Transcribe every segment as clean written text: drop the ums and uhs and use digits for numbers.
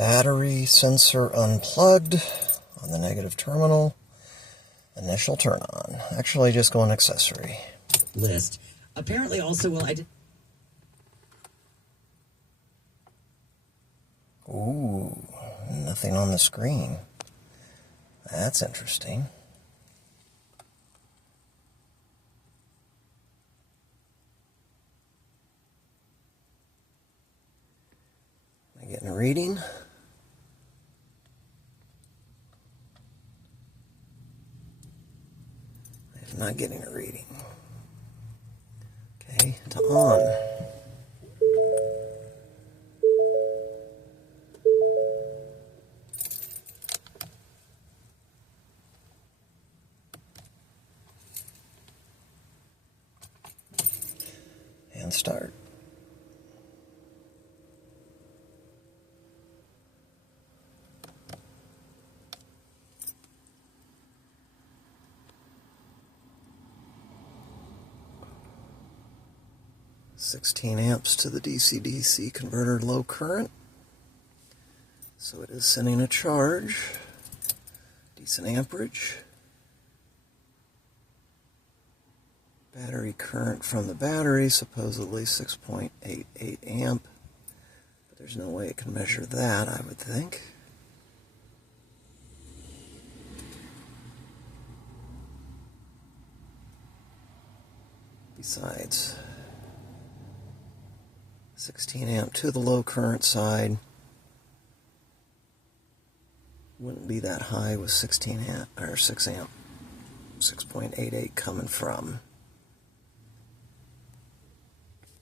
Battery sensor unplugged on the negative terminal. Initial turn on. Actually, just go on accessory. List. Apparently also will Ooh, nothing on the screen. That's interesting. Am I getting a reading? I'm not getting a reading. Okay, to on. And start. (16 amps to the DCDC Converter Low current. So it is sending a charge. Decent amperage. Battery current from the battery, supposedly 6.88 amp. But there's no way it can measure that, I would think. Besides, 16 amp to the low current side. Wouldn't be that high with 16 amp or 6 amp, 6.88 coming from.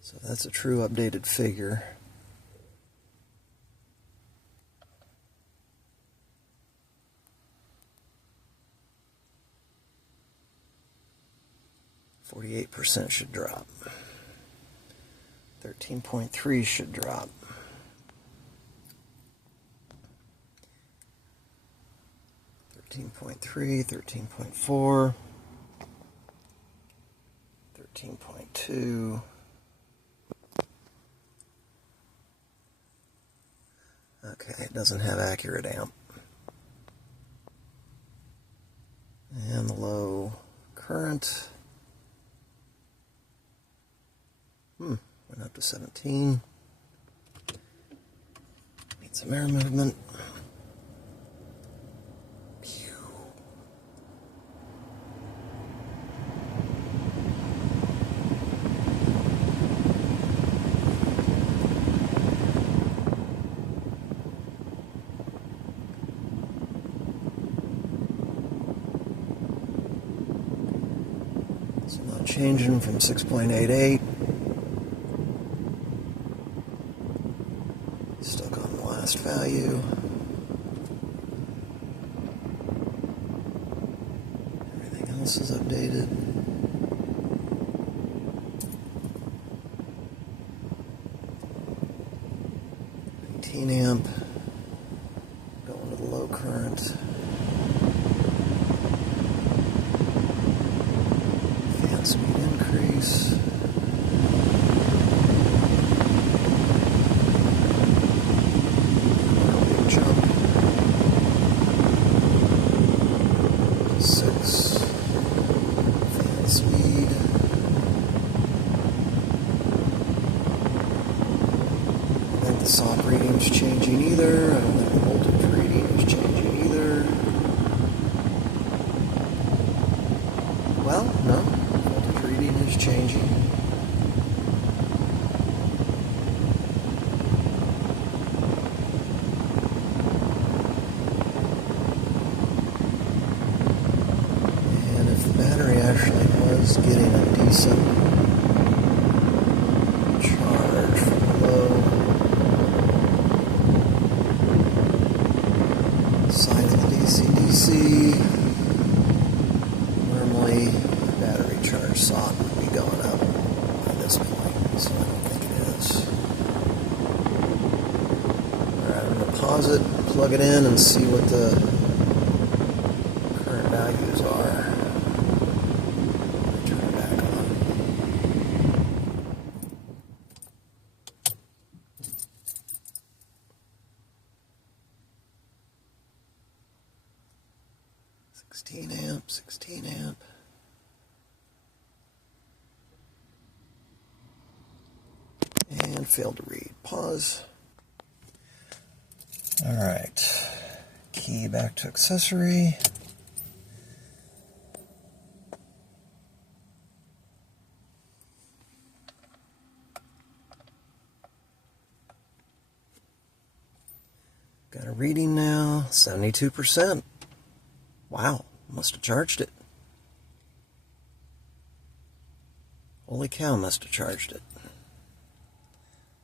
So that's a true updated figure. %, should drop. 13.3 should drop. 13.3, 13.4, 13.2. Okay, it doesn't have accurate amp. And the low current. Went up to 17. Need some air movement. So not changing from 6.88. Stuck on the last value. Everything else is updated. Amp. Going to the low current. Fan speed increase. Big jump. 6. Fan speed. I don't think the SOC reading's changing either. I don't think the voltage reading is changing either. Well, no. Voltage reading is changing. And if the battery actually was getting a decent charge from low side of the DCDC, normally the battery charge SOC would be going up by this point, so I don't think it is. Alright, I'm going to pause it, plug it in, and see what the current values are. Turn it back on. 16 amp, 16 amp. And failed to read. Pause. Alright. Key back to accessory. Got a reading now, 72%. Wow, must have charged it. Holy cow, must have charged it.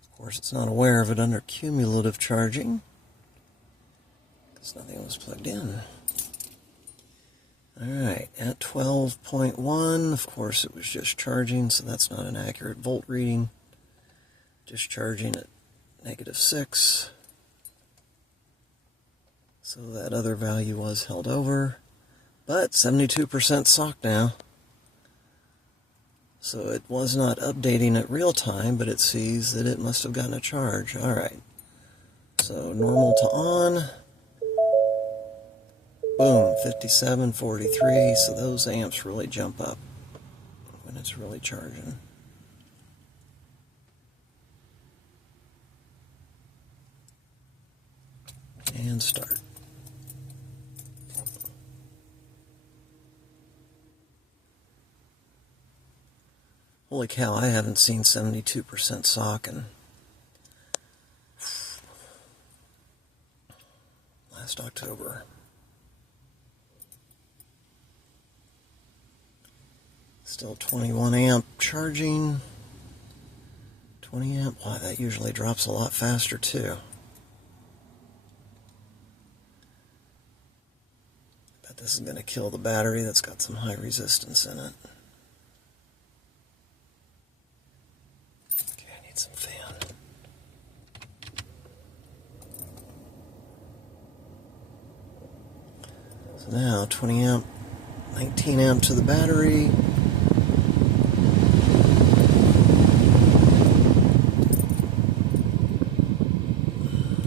Of course, it's not aware of it under cumulative charging, because nothing was plugged in. Alright, at 12.1, of course it was just charging, so that's not an accurate volt reading. Just charging at -6. So that other value was held over, but 72% sock now. So it was not updating at real time, but it sees that it must have gotten a charge. Alright, so normal to on. Boom, 57.43, so those amps really jump up when it's really charging. And start. Holy cow, I haven't seen 72% sock in last October. Still 21 amp charging. 20 amp, wow, that usually drops a lot faster too. Bet this is going to kill the battery that's got some high resistance in it. Some fan. So now 20 amp, 19 amp to the battery.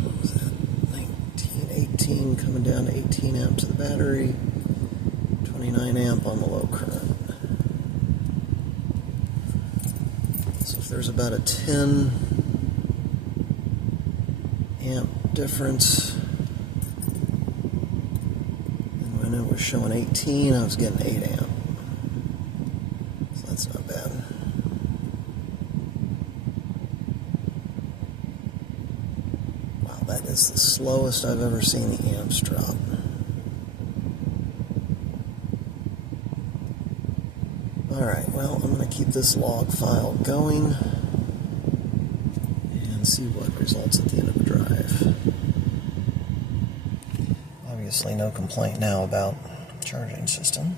What was that? 19, 18 coming down to 18 amp to the battery. 29 amp on the low current. There's about a 10 amp difference, and when it was showing 18 I was getting 8 amp, so that's not bad. Wow, that is the slowest I've ever seen the amps drop. Alright, well, I'm going to keep this log file going and see what results at the end of the drive. Obviously no complaint now about charging system.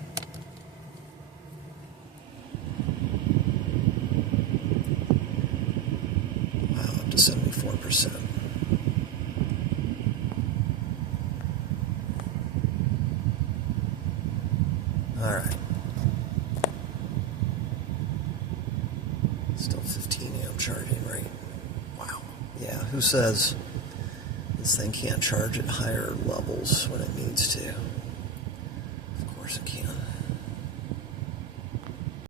Wow, up to 74%. Alright. Still 15 amp charging rate. Wow. Yeah, who says this thing can't charge at higher levels when it needs to? Of course it can.